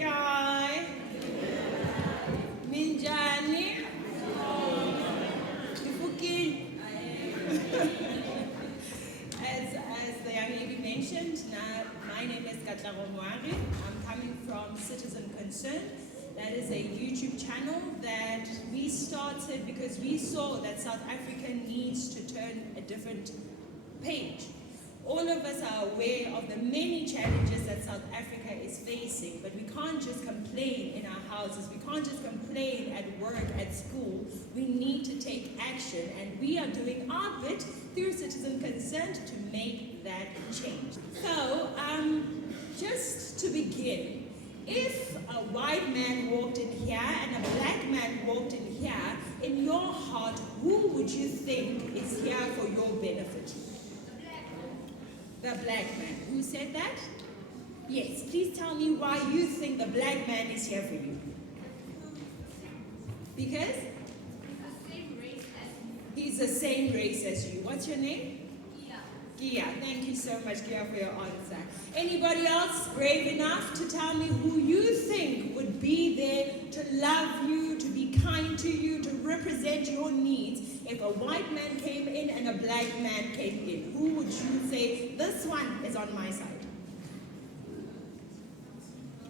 guy. Minjani. As the young lady mentioned, my name is Katlego Moagi. I'm coming from Citizen Concern. That is a YouTube channel that we started because we saw that South Africa needs to turn a different page. All of us are aware of the many challenges that South Africa is facing, but we can't just complain in our houses. We can't just complain at work, at school. We need to take action, and we are doing our bit through Citizen Consent to make that change. So, just to begin, if a white man walked in here and a black man walked in here, in your heart, who would you think is here for your benefit? The black man. Who said that? Yes, please tell me why you think the black man is here for you. Because? He's the same race as you. What's your name? Gia. Thank you so much, Gia, for your answer. Anybody else brave enough to tell me who you think would be there to love you, to be kind to you, to represent your needs if a white man came in and a black man came in? Who would you say, this one is on my side?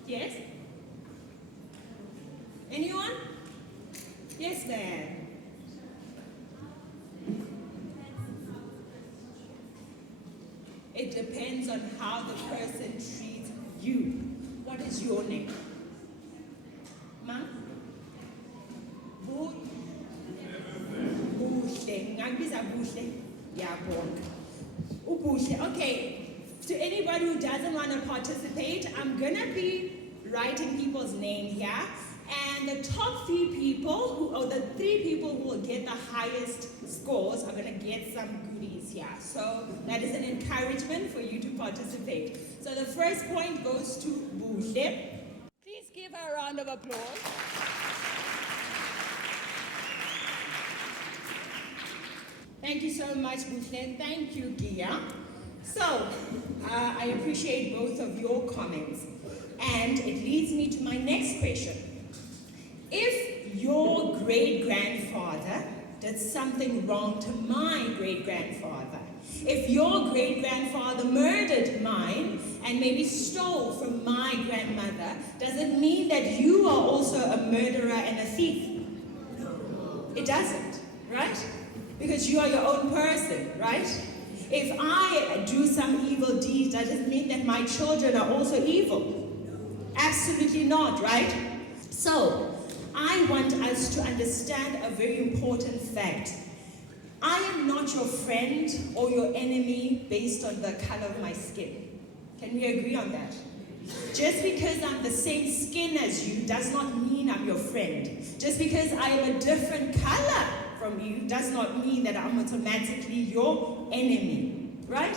Yes? Anyone? Yes, ma'am. It depends on how the person treats you. What is your name? Ma? Buhle. Ngakubiza Buhle. Yabonga. Ubuhle. Okay. To anybody who doesn't want to participate, I'm gonna be writing people's names here. And the top three people, the three people who will get the highest scores are gonna get some goodies here. So that is an encouragement for you to participate. So the first point goes to Buhle. Please give her a round of applause. Thank you so much, Buhle. Thank you, Gia. So, I appreciate both of your comments. And it leads me to my next question. If your great-grandfather did something wrong to my great-grandfather, if your great-grandfather murdered mine and maybe stole from my grandmother, does it mean that you are also a murderer and a thief? It doesn't, right? Because you are your own person, right? If I do some evil deed, does it mean that my children are also evil? Absolutely not, right? So, I want us to understand a very important fact. I am not your friend or your enemy based on the color of my skin. Can we agree on that? Just because I'm the same skin as you does not mean I'm your friend. Just because I am a different color from you does not mean that I'm automatically your enemy, right?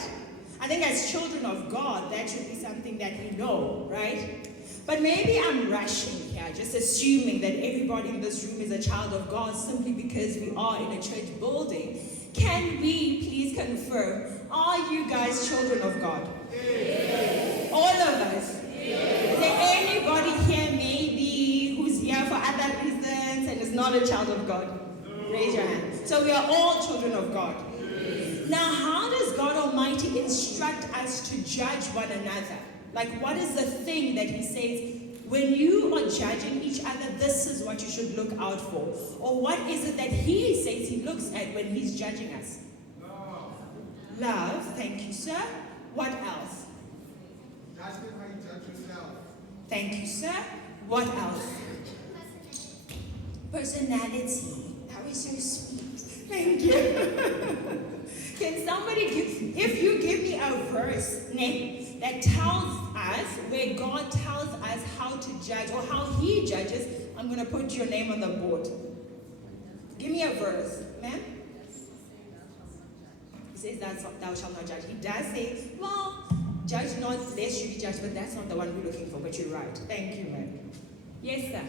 I think as children of God, that should be something that we know, right? But maybe I'm rushing here, just assuming that everybody in this room is a child of God simply because we are in a church building. Can we please confirm, are you guys children of God? Yes. All of us? Yes. Is there anybody here maybe who's here for other reasons and is not a child of God? No. Raise your hand. So we are all children of God. Yes. Now, how does God Almighty instruct us to judge one another? Like, what is the thing that he says, when you are judging each other, this is what you should look out for? Or what is it that he says he looks at when he's judging us? Love. Love, thank you, sir. What else? Judgment how you judge yourself. Thank you, sir. What else? Personality. That was so sweet. Thank you. Can somebody if you give me a verse, that tells us, where God tells us how to judge or how he judges, I'm going to put your name on the board. Give me a verse, ma'am. He says thou shalt not judge. He does say, well, judge not lest you be judged, but that's not the one we're looking for, but you're right. Thank you, ma'am. Yes, sir.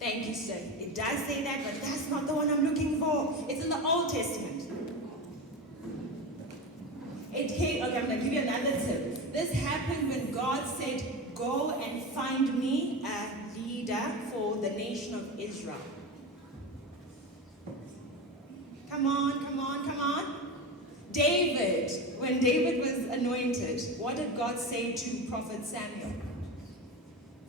Thank you, sir. It does say that, but that's not the one I'm looking for. It's in the Old Testament. Okay, I'm going to give you another tip. This happened when God said, go and find me a leader for the nation of Israel. Come on, come on, come on. David, when David was anointed, what did God say to Prophet Samuel?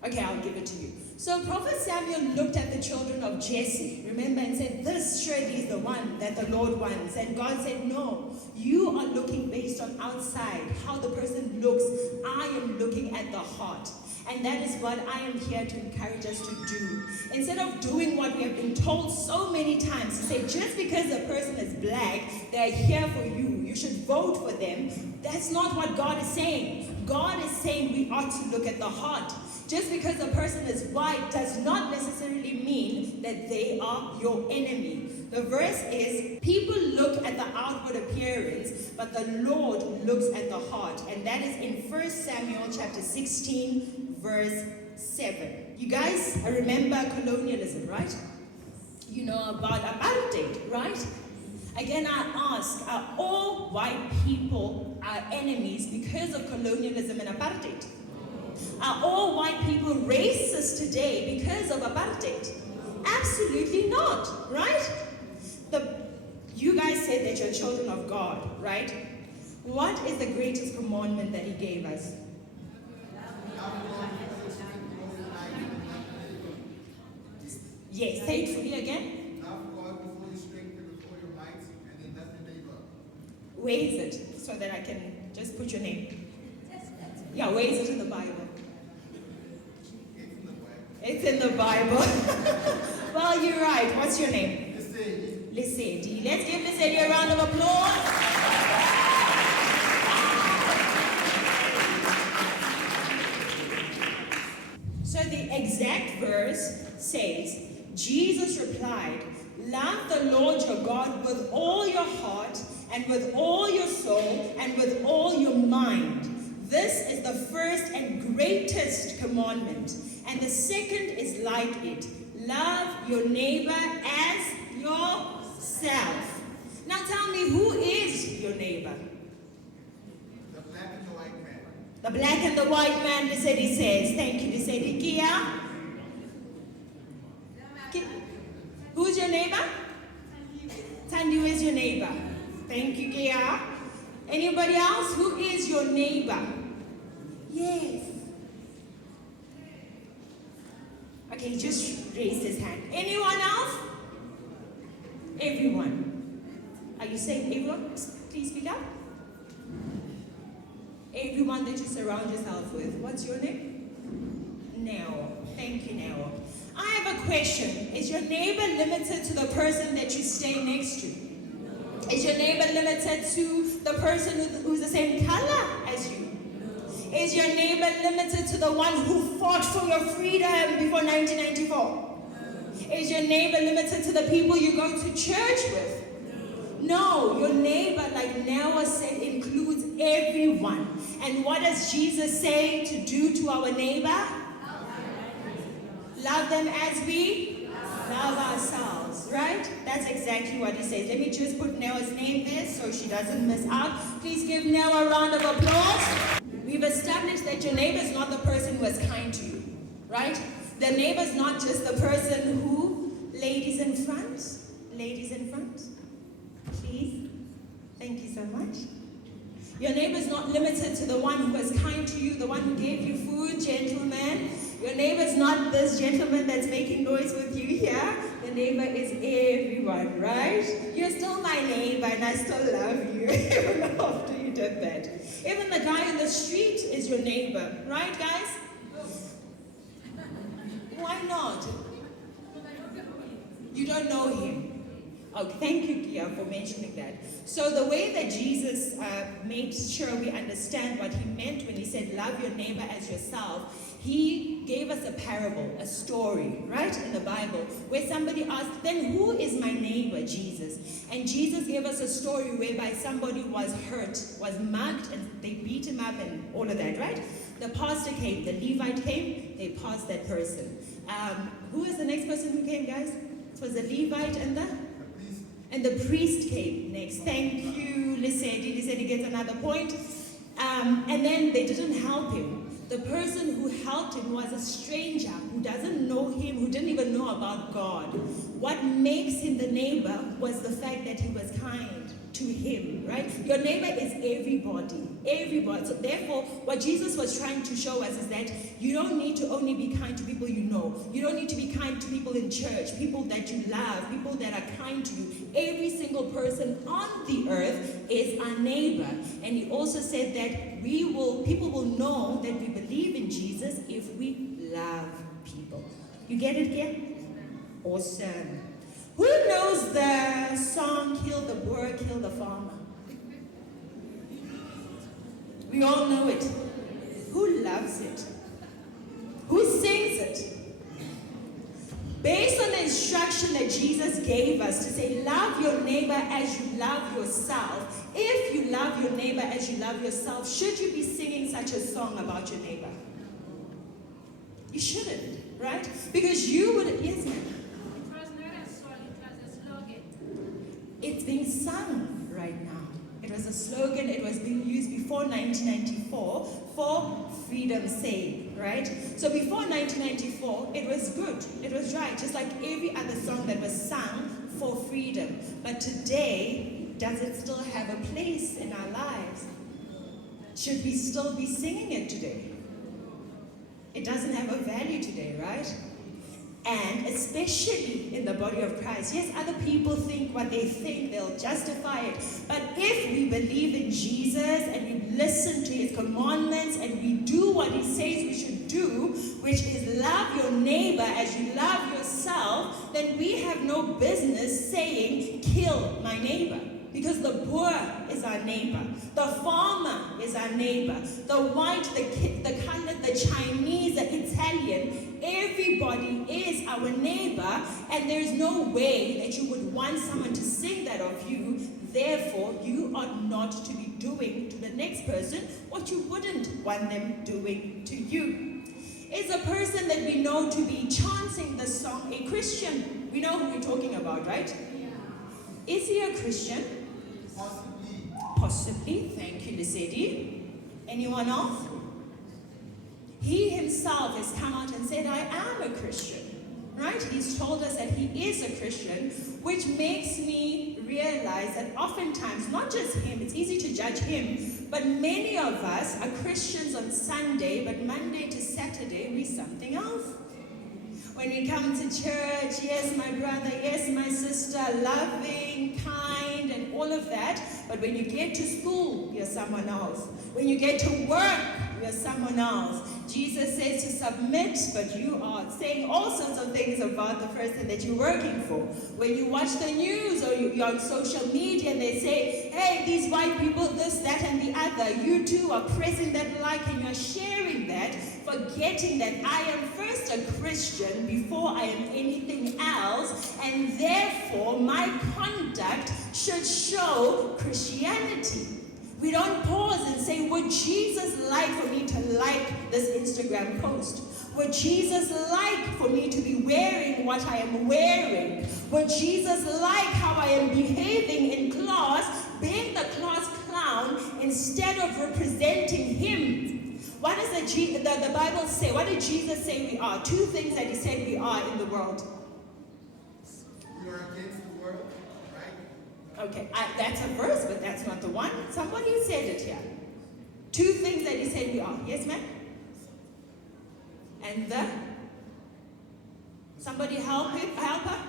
Okay, I'll give it to you. So Prophet Samuel looked at the children of Jesse, remember, and said, this surely is the one that the Lord wants. And God said, no, you are looking based on outside, how the person looks. I am looking at the heart. And that is what I am here to encourage us to do. Instead of doing what we have been told so many times, to say just because a person is black, they're here for you, you should vote for them. That's not what God is saying. God is saying we ought to look at the heart. Just because a person is white does not necessarily mean that they are your enemy. The verse is, people look at the outward appearance, but the Lord looks at the heart. And that is in 1 Samuel chapter 16, verse 7. You guys remember colonialism, right? You know about apartheid, right? Again, I ask, are all white people our enemies because of colonialism and apartheid? Are all white people racist today because of apartheid? Absolutely not, right? You guys said that you're children of God, right? What is the greatest commandment that He gave us? Yes, say it for me again. Love God with all your strength and with all your might, and then love your neighbor. Where is it? So that I can just put your name. Yeah, where is it in the Bible? It's in the Bible. Well, you're right. What's your name? Lesedi. Let's give Lesedi a round of applause. So the exact verse says, Jesus replied, love the Lord your God with all your heart and with all your soul and with all your mind. This is the first and greatest commandment. And the second is like it. Love your neighbor as yourself. Now tell me, who is your neighbor? The black and the white man. The black and the white man, Lesedi says. Thank you, Lesedi. Kia? Who's your neighbor? Tandu is your neighbor. Thank you, Kia. Anybody else? Who is your neighbor? Yes. Okay, he just raised his hand. Anyone else? Everyone. Are you saying everyone? Please speak up. Everyone that you surround yourself with. What's your name? Neo. Thank you, Neo. I have a question. Is your neighbor limited to the person that you stay next to? Is your neighbor limited to the person who's the same color as you? Is your neighbor limited to the one who fought for your freedom before 1994? Is your neighbor limited to the people you go to church with? No, your neighbor, like Noah said, includes everyone. And what does Jesus say to do to our neighbor? Love them as we love ourselves, right? That's exactly what he says. Let me just put Noah's name there so she doesn't miss out. Please give Noah a round of applause. We've established that your neighbor is not the person who is kind to you, right? The neighbor is not just the person who, ladies in front, please, thank you so much. Your neighbor is not limited to the one who is kind to you, the one who gave you food, gentlemen. Your neighbor is not this gentleman that's making noise with you here. The neighbor is everyone, right? You're still my neighbor and I still love you, even after you did that. Even the guy in the street is your neighbor, right, guys? Why not? You don't know him. Okay, thank you, Kia, for mentioning that. So the way that Jesus made sure we understand what he meant when he said, love your neighbor as yourself, he gave us a parable, a story, right, in the Bible, where somebody asked, then who is my neighbor, Jesus? And Jesus gave us a story whereby somebody was hurt, was mugged, and they beat him up and all of that, right? The pastor came, the Levite came, they passed that person. Who is the next person who came, guys? It was the Levite and the priest came next. Thank you, Lesedi. Lesedi gets another point. And then they didn't help him. The person who helped him was a stranger who doesn't know him, who didn't even know about God. What makes him the neighbor was the fact that he was kind to him, right? Your neighbor is everybody, everybody. So therefore, what Jesus was trying to show us is that you don't need to only be kind to people you know. You don't need to be kind to people in church, people that you love, people that are kind to you. Every single person on the earth is our neighbor. And he also said that people will know that we believe in Jesus if we love people. You get it again? Awesome. Who knows the song, Kill the Boer, Kill the Farmer? We all know it. Who loves it? Who sings it? Based on the instruction that Jesus gave us to say, love your neighbor as you love yourself. If you love your neighbor as you love yourself, should you be singing such a song about your neighbor? You shouldn't, right? Because you would, yes ma'am? It was not a song, it was a slogan. It's being sung right now. It was a slogan, it was being used before 1994 for freedom's sake, right? So before 1994, it was good, it was right, just like every other song that was sung for freedom. But today, does it still have a place in our lives? Should we still be singing it today? It doesn't have a value today, right? And especially in the body of Christ. Yes, other people think what they think, they'll justify it. But if we believe in Jesus and we listen to his commandments and we do what he says we should do, which is love your neighbor as you love yourself, then we have no business saying, kill my neighbor. Because the Boer is our neighbor. The farmer is our neighbor. The white, the colored, the Chinese, the Italian, everybody is our neighbor. And there's no way that you would want someone to sing that of you. Therefore, you ought not to be doing to the next person what you wouldn't want them doing to you. Is a person that we know to be chanting the song a Christian? We know who we're talking about, right? Yeah. Is he a Christian? Possibly. Possibly. Thank you, Lisedi. Anyone else? He himself has come out and said, I am a Christian. Right? He's told us that he is a Christian, which makes me realize that oftentimes, not just him, it's easy to judge him, but many of us are Christians on Sunday, but Monday to Saturday, we're something else. When we come to church, yes, my brother, yes, my sister, loving, kind, and all of that. But when you get to school, you're someone else. When you get to work, you're someone else. Jesus says to submit, but you are saying all sorts of things about the person that you're working for. When you watch the news or you're on social media and they say, hey, these white people, this, that, and the other, you too are pressing that like and you're sharing that, forgetting that I am first a Christian before I am anything else, and therefore my conduct should show Christianity. We don't pause and say, would Jesus like for me to like this Instagram post? Would Jesus like for me to be wearing what I am wearing? Would Jesus like how I am behaving in class, being the class clown instead of representing him? What does the Bible say? What did Jesus say we are? Two things that he said we are in the world. We are against the world, right? Okay, that's a verse, but that's not the one. Somebody said it here. Two things that he said we are. Yes, ma'am? And somebody help her?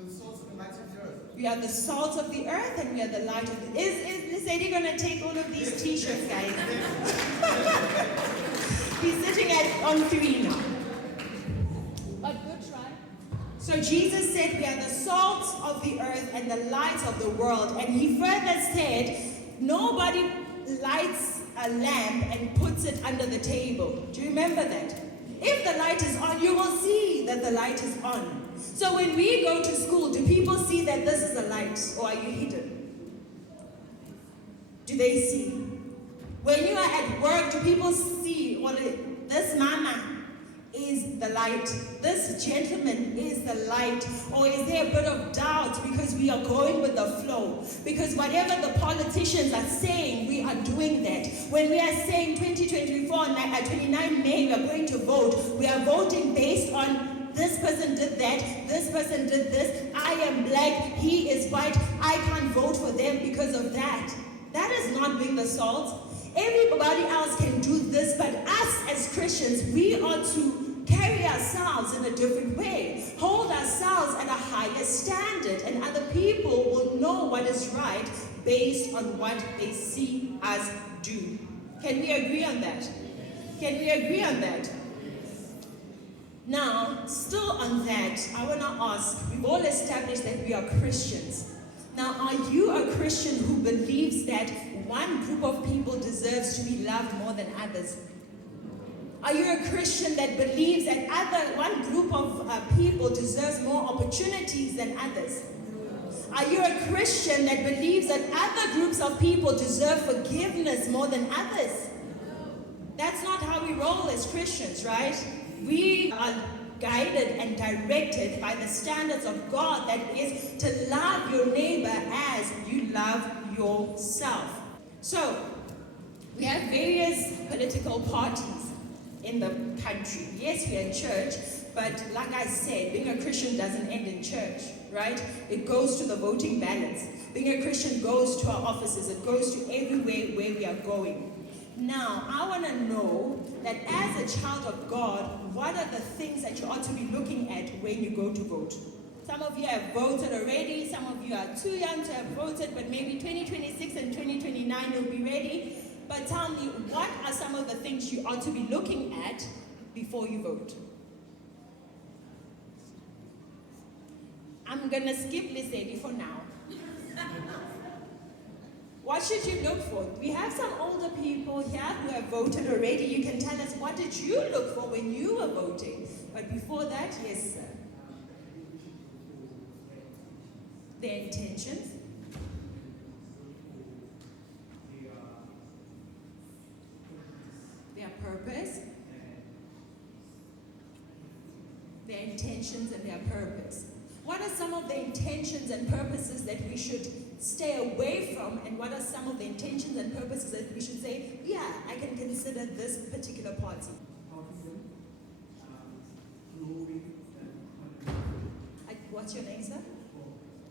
The salt and the light of the earth. We are the salt of the earth and we are the light of the... Is this lady going to take all of these t-shirts, guys? He's sitting on 3 now. But good try. So Jesus said we are the salt of the earth and the light of the world. And he further said, nobody lights a lamp and puts it under the table. Do you remember that? If the light is on, you will see that the light is on. So when we go to school, do people see that this is a light, or are you hidden? Do they see? When you are at work, do people see, well, this mama is the light, this gentleman is the light, or is there a bit of doubt because we are going with the flow? Because whatever the politicians are saying, we are doing When we are saying 2024, 29 May, we are going to vote, we are voting based on this person did that, this person did this, I am black, he is white, I can't vote for them because of that. That is not being the salt. Everybody else can do this, but us as Christians, we ought to carry ourselves in a different way, hold ourselves at a higher standard, and other people will know what is right based on what they see us do. Can we agree on that? Can we agree on that? Now, still on that, I want to ask, we've all established that we are Christians. Now, are you a Christian who believes that one group of people deserves to be loved more than others? Are you a Christian that believes that one group of people deserves more opportunities than others? Are you a Christian that believes that other groups of people deserve forgiveness more than others? That's not how we roll as Christians, right? We are guided and directed by the standards of God, that is to love your neighbor as you love yourself. So, we have various political parties in the country. Yes, we are in church, but like I said, being a Christian doesn't end in church, right? It goes to the voting ballots. Being a Christian goes to our offices. It goes to everywhere where we are going. Now, I want to know that as a child of God, what are the things that you ought to be looking at when you go to vote? Some of you have voted already. Some of you are too young to have voted, but maybe 2026 and 2029 you'll be ready. But tell me, what are some of the things you ought to be looking at before you vote? I'm going to skip Lisedi for now. What should you look for? We have some older people here who have voted already. You can tell us, what did you look for when you were voting? But before that, yes, sir. Their intentions. Their purpose. Their intentions and their purpose. What are some of the intentions and purposes that we should stay away from, and what are some of the intentions and purposes that we should say, yeah, I can consider this particular party? What's your name, sir?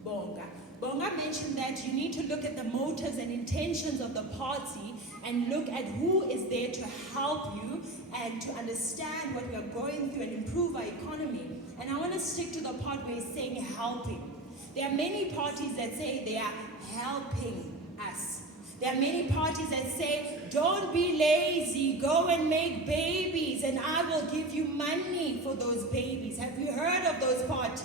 Bonga. Bonga mentioned that you need to look at the motives and intentions of the party and look at who is there to help you and to understand what we are going through and improve our economy. And I want to stick to the part where it's saying helping. There are many parties that say they are helping us. There are many parties that say, don't be lazy, go and make babies and I will give you money for those babies. Have you heard of those parties?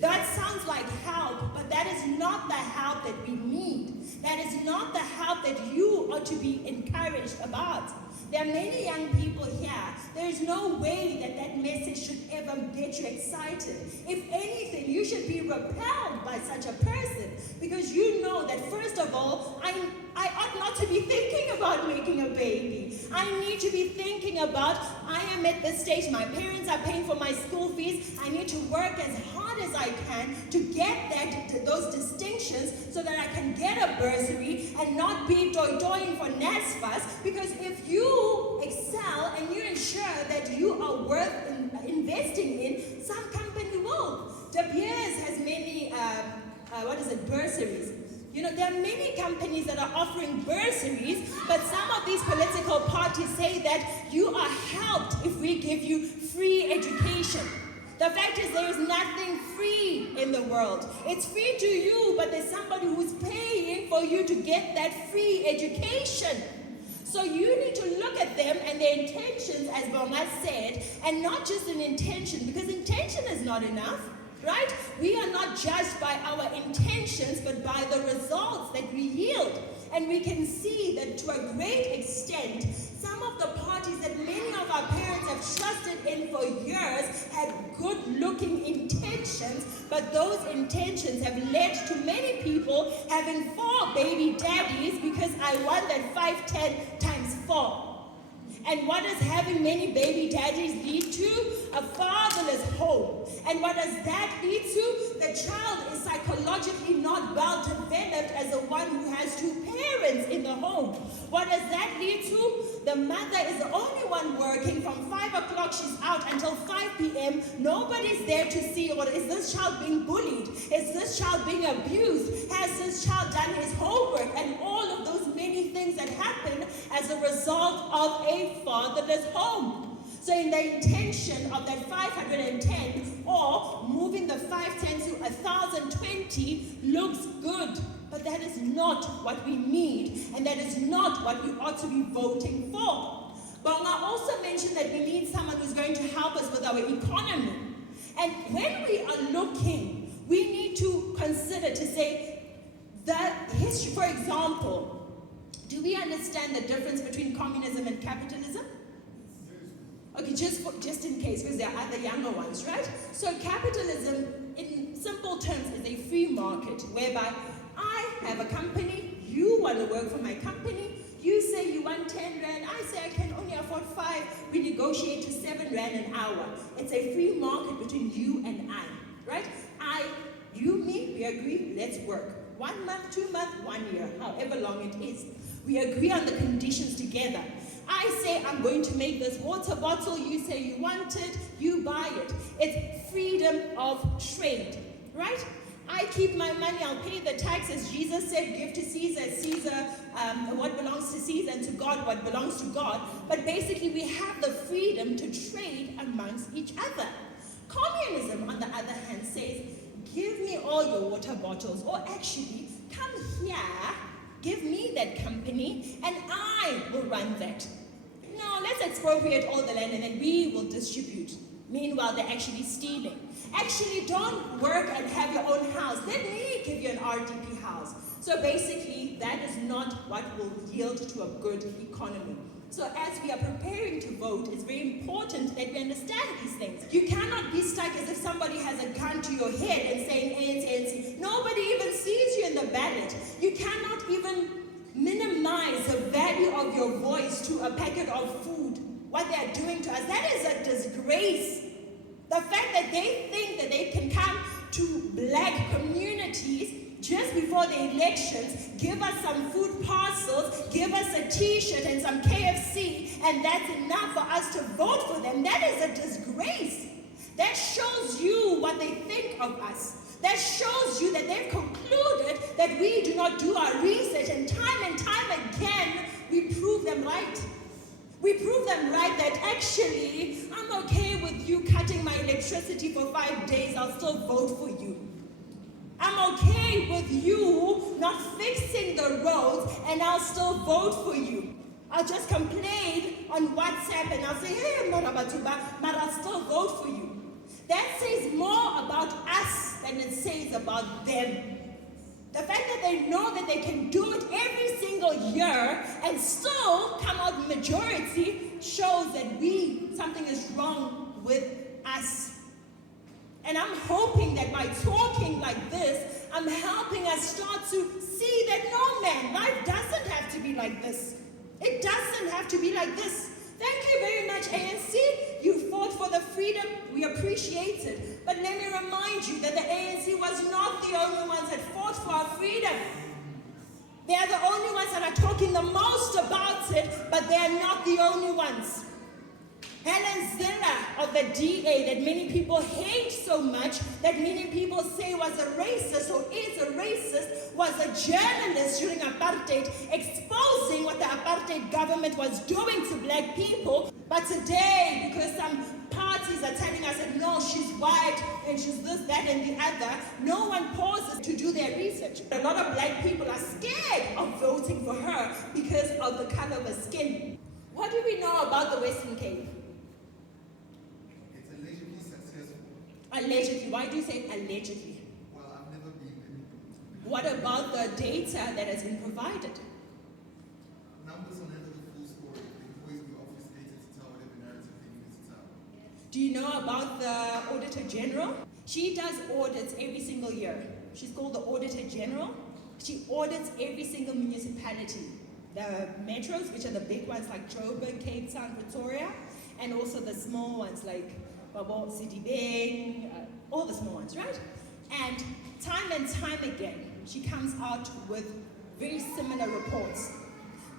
That sounds like help, but that is not the help that we need. That is not the help that you ought to be encouraged about. There are many young people here. There is no way that that message should ever get you excited. If anything, you should be repelled by such a person, because you know that, first of all, I ought not to be thinking about making a baby. I need to be thinking about, I am at this stage, my parents are paying for my school fees, I need to work as hard as I can to get those distinctions so that I can get a bursary and not be doing for NSFAS, because if you excel and you ensure that you are worth investing in, some company will. De Beers has many, bursaries. You know, there are many companies that are offering bursaries, but some of these political parties say that you are helped if we give you free education. The fact is, there is nothing free in the world. It's free to you, but there's somebody who's paying for you to get that free education. So you need to look at them and their intentions, as Bonga said, and not just an intention, because intention is not enough. Right? We are not judged by our intentions, but by the results that we yield. And we can see that to a great extent, some of the parties that many of our parents have trusted in for years had good-looking intentions, but those intentions have led to many people having 4 baby daddies, because I want that 5, 10 times 4. And what does having many baby daddies lead to? A fatherless home. And what does that lead to? The child is psychologically not well developed as the one who has 2 parents in the home. What does that lead to. The mother is the only one working. From 5 o'clock, she's out until 5 p.m. Nobody's there to see, or is this child being bullied? Is this child being abused? Has this child done his homework? And all of those many things that happen as a result of a fatherless home. So in the intention of that 510 or moving the 510 to 1,020 looks good, but that is not what we need, and that is not what we ought to be voting for. Bonga also mentioned that we need someone who's going to help us with our economy. And when we are looking, we need to consider to say the history. For example, do we understand the difference between communism and capitalism? Okay, just in case, because there are other younger ones, right? So capitalism, in simple terms, is a free market whereby I have a company, you want to work for my company, you say you want 10 rand, I say I can only afford 5, we negotiate to 7 rand an hour. It's a free market between you and I, right? You, me, we agree, let's work. 1 month, 2 months, 1 year, however long it is. We agree on the conditions together. I say I'm going to make this water bottle, you say you want it, you buy it. It's freedom of trade, right? I keep my money, I'll pay the taxes. Jesus said, give to Caesar, what belongs to Caesar, and to God what belongs to God. But basically we have the freedom to trade amongst each other. Communism, on the other hand, says, give me all your water bottles, or actually, come here, give me that company, and I will run that. No, let's expropriate all the land and then we will distribute. Meanwhile, they're actually stealing. Actually, don't work and have your own house. Let me give you an RDP house. So basically, that is not what will yield to a good economy. So as we are preparing to vote, it's very important that we understand these things. You cannot be stuck as if somebody has a gun to your head and saying ANC, ANC. Nobody even sees you in the ballot. You cannot even minimize the value of your voice to a packet of food, what they are doing to us. That is a disgrace. The fact that they think that they can come to black communities just before the elections, give us some food parcels, give us a t-shirt and some KFC, and that's enough for us to vote for them. That is a disgrace. That shows you what they think of us. That shows you that they've concluded that we do not do our research, and time again, we prove them right. We prove them right that actually, I'm okay with you cutting my electricity for 5 days, I'll still vote for you. I'm okay with you not fixing the roads, and I'll still vote for you. I'll just complain on WhatsApp and I'll say, hey, Marabatuba, but I'll still vote for you. That says more about us than it says about them. The fact that they know that they can do it every single year and still come out majority shows that something is wrong with us. And I'm hoping that by talking like this, I'm helping us start to see that no, man, life doesn't have to be like this. It doesn't have to be like this. Thank you very much, ANC. You fought for the freedom. We appreciate it. But let me remind you that the ANC was not the only ones that fought for our freedom. They are the only ones that are talking the most about it, but they are not the only ones. Helen Zille of the DA, that many people hate so much, that many people say was a racist or is a racist, was a journalist during apartheid, exposing what the apartheid government was doing to black people. But today, because some parties are telling us that no, she's white and she's this, that, and the other, no one pauses to do their research. A lot of black people are scared of voting for her because of the color of her skin. What do we know about the Western Cape? It's allegedly successful. Allegedly. Why do you say allegedly? Well, I've never been. What about the data that has been provided? Numbers are never the full story. They can always be obfuscated to tell whatever narrative they need to tell. Do you know about the Auditor General? She does audits every single year. She's called the Auditor General. She audits every single municipality. The metros, which are the big ones like Joburg, Cape Town, Pretoria, and also the small ones like Babo, City Bang, all the small ones, right? And time again, she comes out with very similar reports.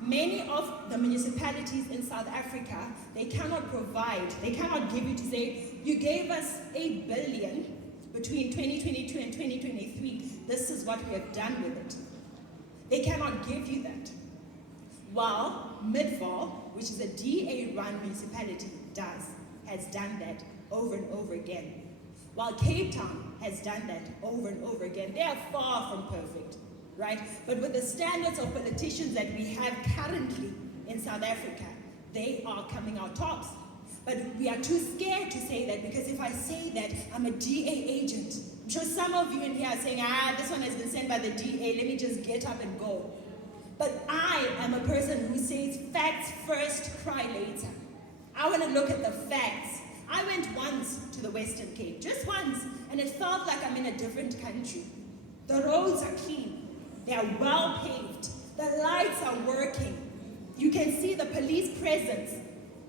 Many of the municipalities in South Africa, they cannot give you to say, you gave us 8 billion between 2022 and 2023, this is what we have done with it. They cannot give you that. While Midvaal, which is a DA-run municipality, has done that over and over again. While Cape Town has done that over and over again. They are far from perfect, right? But with the standards of politicians that we have currently in South Africa, they are coming out tops. But we are too scared to say that, because if I say that I'm a DA agent, I'm sure some of you in here are saying, this one has been sent by the DA, let me just get up and go. But I am a person who says facts first, cry later. I want to look at the facts. I went once to the Western Cape, just once, and it felt like I'm in a different country. The roads are clean. They are well paved. The lights are working. You can see the police presence,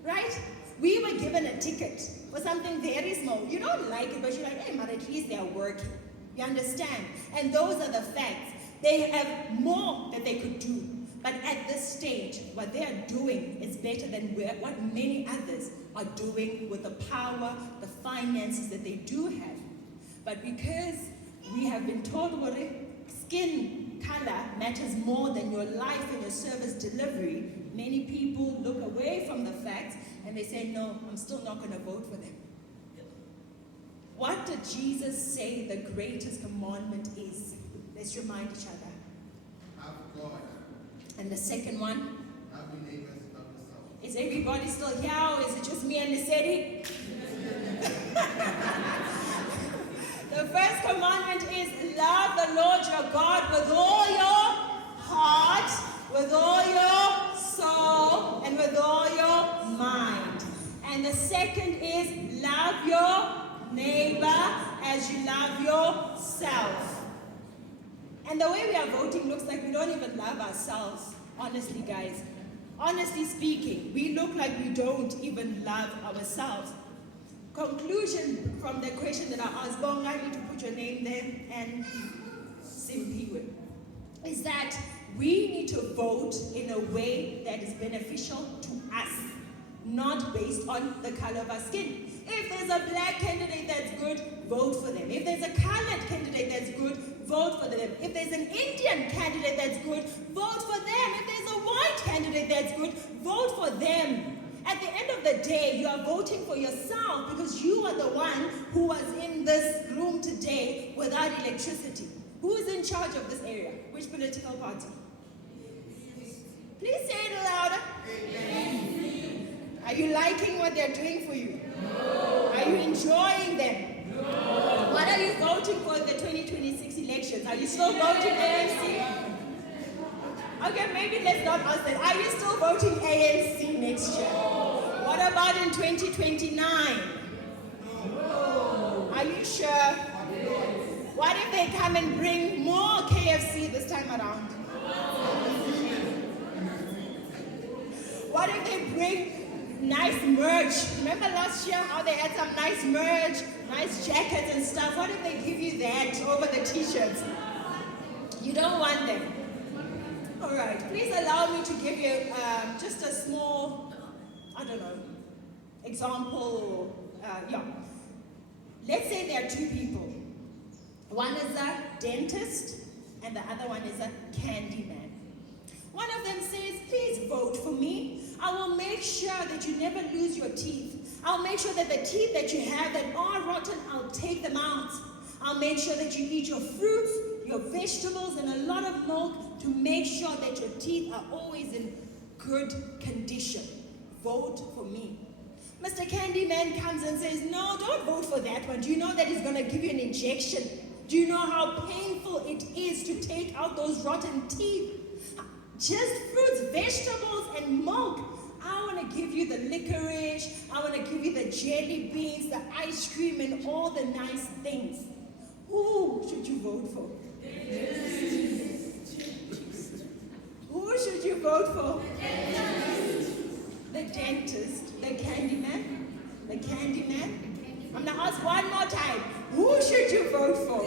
right? We were given a ticket for something very small. You don't like it, but you're like, hey, but at least they are working. You understand? And those are the facts. They have more that they could do. But at this stage, what they are doing is better than what many others are doing with the power, the finances that they do have. But because we have been told what skin color matters more than your life and your service delivery, many people look away from the facts and they say, no, I'm still not going to vote for them. What did Jesus say the greatest commandment is? Let's remind each other. Have God. And the second one? Have your neighbours and love yourself. Is everybody still here, or is it just me and Nisedi? The first commandment is love the Lord your God with all your heart, with all your soul, and with all your mind. And the second is love your neighbor as you love yourself. And the way we are voting looks like we don't even love ourselves, honestly, guys. Honestly speaking, we look like we don't even love ourselves. Conclusion from the question that I asked, Bonga, I need to put your name there, and Simpiwe, is that we need to vote in a way that is beneficial to us, not based on the color of our skin. If there's a black candidate that's good, vote for them. If there's a colored candidate that's good, vote for them. If there's an Indian candidate that's good, vote for them. If there's a white candidate that's good, vote for them. At the end of the day, you are voting for yourself because you are the one who was in this room today without electricity. Who is in charge of this area? Which political party? Please say it louder. Are you liking what they're doing for you? No. Are you enjoying them? No. What are you voting for in the 2026 elections? Are you still voting ANC? Okay, maybe let's not ask that. Are you still voting ANC next year? What about in 2029? No. Are you sure? What if they come and bring more KFC this time around? What if they bring nice merch? Remember last year how they had some nice merch, nice jackets and stuff? What if they give you that over the t-shirts? You don't want them. All right, please allow me to give you just a small, example. Let's say there are two people. One is a dentist and the other one is a Candyman. One of them says, please vote for me. I will make sure that you never lose your teeth. I'll make sure that the teeth that you have that are rotten, I'll take them out. I'll make sure that you eat your fruits, your vegetables, and a lot of milk to make sure that your teeth are always in good condition. Vote for me. Mr. Candyman comes and says, no, don't vote for that one. Do you know that he's going to give you an injection? Do you know how painful it is to take out those rotten teeth? Just fruits, vegetables, and milk. I want to give you the licorice. I want to give you the jelly beans, the ice cream, and all the nice things. Who should you vote for? Who should you vote for? The dentist. The Candyman. The Candyman. I'm going to ask one more time. Who should you vote for?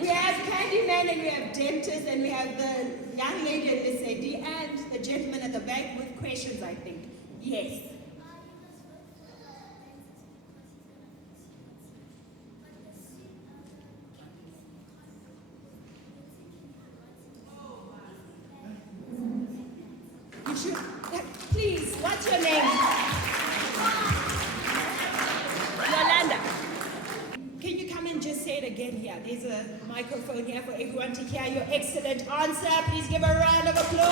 We have Candyman and we have dentist and we have the young young lady at this lady and the gentleman at the back with questions, I think. Yes. You should, please, what's your name? Yolanda. Can you come and just say it again here? There's a microphone here for everyone to hear your excellent answer. Please give a round of applause.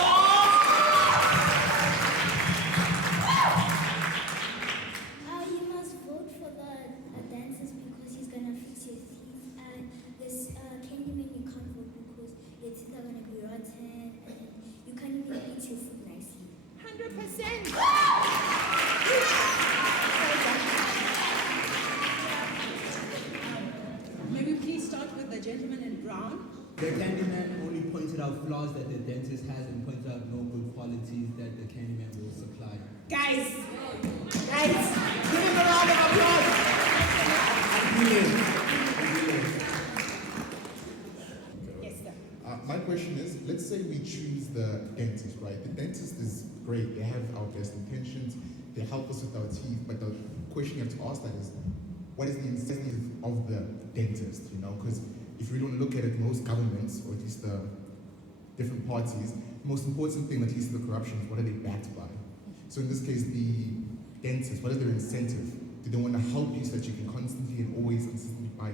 You must vote for the dancers because he's gonna fix your teeth. And this Candyman, you can't vote because your teeth are gonna be rotten and you can't even eat your food nicely. 100%. May we please start with the gentleman in brown? The Candyman only pointed out flaws that the dentist has and pointed out no good qualities that the Candyman will supply. Guys, give him a round of applause. Yes, sir. My question is, let's say we choose the dentist, right? The dentist is great. They have our best intentions. They help us with our teeth. But the question you have to ask that is, what is the incentive of the dentist, you know? Because if we don't look at it, most governments, or at least the different parties, the most important thing, at least the corruption, is what are they backed by? So in this case, the dentist, what is their incentive? Do they want to help you so that you can constantly and always consistently buy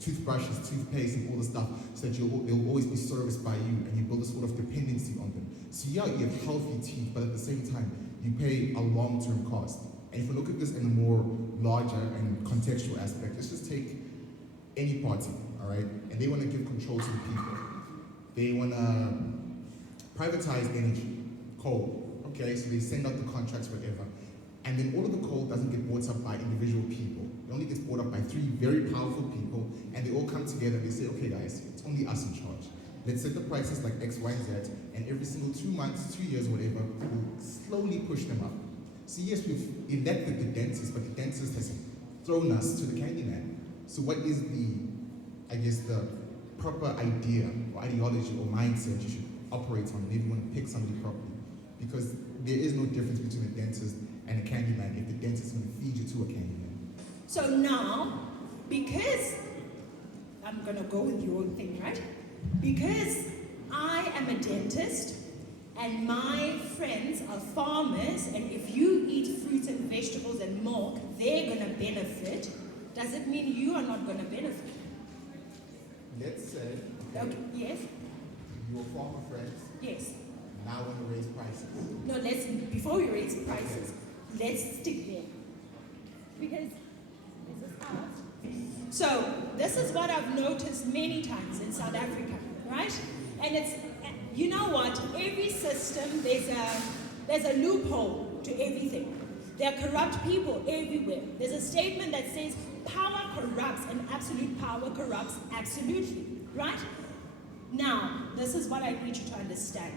toothbrushes, toothpaste, and all the stuff, so that they'll always be serviced by you, and you build a sort of dependency on them. So yeah, you have healthy teeth, but at the same time, you pay a long-term cost. And if we look at this in a more larger and contextual aspect, let's just take any party, all right? And they want to give control to the people. They want to privatize energy, coal. Okay, so they send out the contracts, whatever. And then all of the coal doesn't get bought up by individual people. It only gets bought up by 3 very powerful people, and they all come together and they say, okay guys, it's only us in charge. Let's set the prices like X, Y, and Z, and every single 2 months, 2 years, whatever, we'll slowly push them up. So yes, we've elected the dentist, but the dentist has thrown us to the Candyman. So what is the proper idea or ideology or mindset you should operate on if you want to pick somebody properly? Because there is no difference between a dentist and a Candyman if the dentist is going to feed you to a Candyman. So now, because I'm going to go with your own thing, right? Because I am a dentist and my friends are farmers, and if you eat fruits and vegetables and milk, they're going to benefit. Does it mean you are not going to benefit? Let's say, Okay, yes? your farmer friends Yes. now want to raise prices. No, before we raise prices, let's stick there. Because this is ours. So, this is what I've noticed many times in South Africa, right? And it's, you know what, every system, there's a loophole to everything. There are corrupt people everywhere. There's a statement that says, power corrupts and absolute power corrupts absolutely, right? Now, this is what I need you to understand.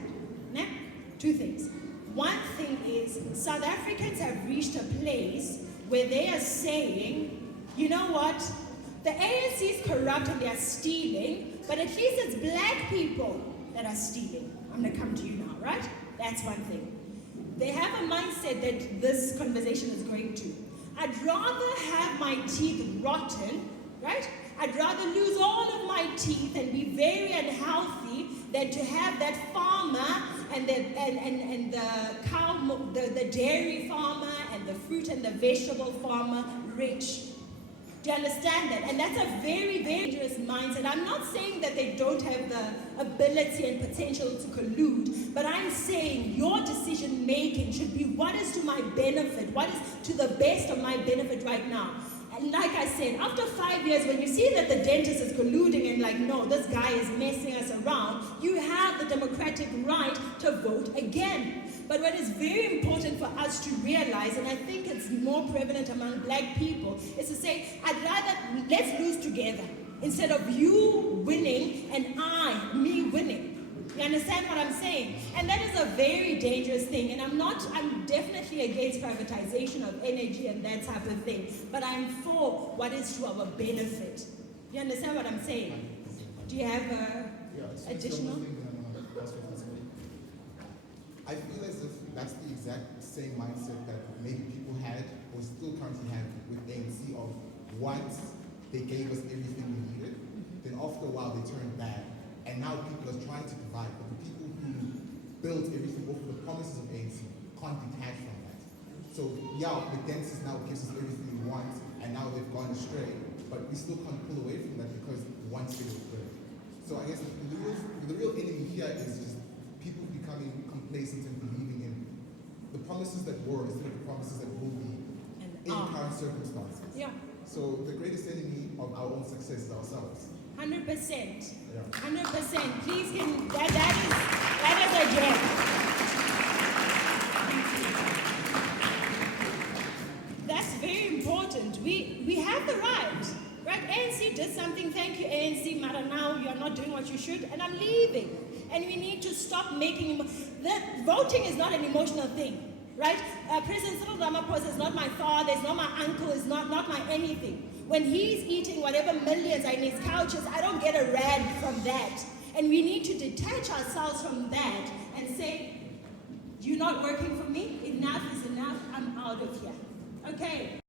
Now, 2 things. One thing is, South Africans have reached a place where they are saying, you know what, the ANC is corrupt and they are stealing, but at least it's black people that are stealing. I'm going to come to you now, right? That's one thing. They have a mindset that this conversation is going to. I'd rather have my teeth rotten, right? I'd rather lose all of my teeth and be very unhealthy than to have that farmer and the cow, the dairy farmer and the fruit and the vegetable farmer rich. Do you understand that? And that's a very, very dangerous mindset. I'm not saying that they don't have the ability and potential to collude, but I'm saying your decision making should be what is to my benefit, what is to the best of my benefit right now. And like I said, after 5 years, when you see that the dentist is colluding and like, no, this guy is messing us around, you have the democratic right to vote again. But what is very important for us to realize, and I think it's more prevalent among black people, is to say, I'd rather, let's lose together, instead of you winning and me winning. You understand what I'm saying? And that is a very dangerous thing. And I'm definitely against privatization of energy and that type of thing. But I'm for what is to our benefit. You understand what I'm saying? Do you have additional? That's I feel as if that's the exact same mindset that maybe people had or still currently have with ANC of once they gave us everything we needed, then after a while they turned bad. And now people are trying to divide, but the people who built everything off of the promises of ANC can't detach from that. So yeah, the dentist now gives us everything we want, and now they've gone astray, but we still can't pull away from that because once they were good. So I guess the real enemy here is just people becoming complacent and believing in the promises that were instead of the promises that will be in current circumstances. Yeah. So the greatest enemy of our own success is ourselves. 100%. Yeah. 100%. Please can that is a gem. That's very important. We have the right. Right? ANC did something. Thank you, ANC. Mara, now you are not doing what you should, and I'm leaving. And we need to stop making that voting is not an emotional thing. Right? President Cyril Ramaphosa is not my father, is not my uncle, is not my anything. When he's eating whatever millions are in his couches, I don't get a rand from that. And we need to detach ourselves from that and say, you're not working for me, enough is enough, I'm out of here. Okay.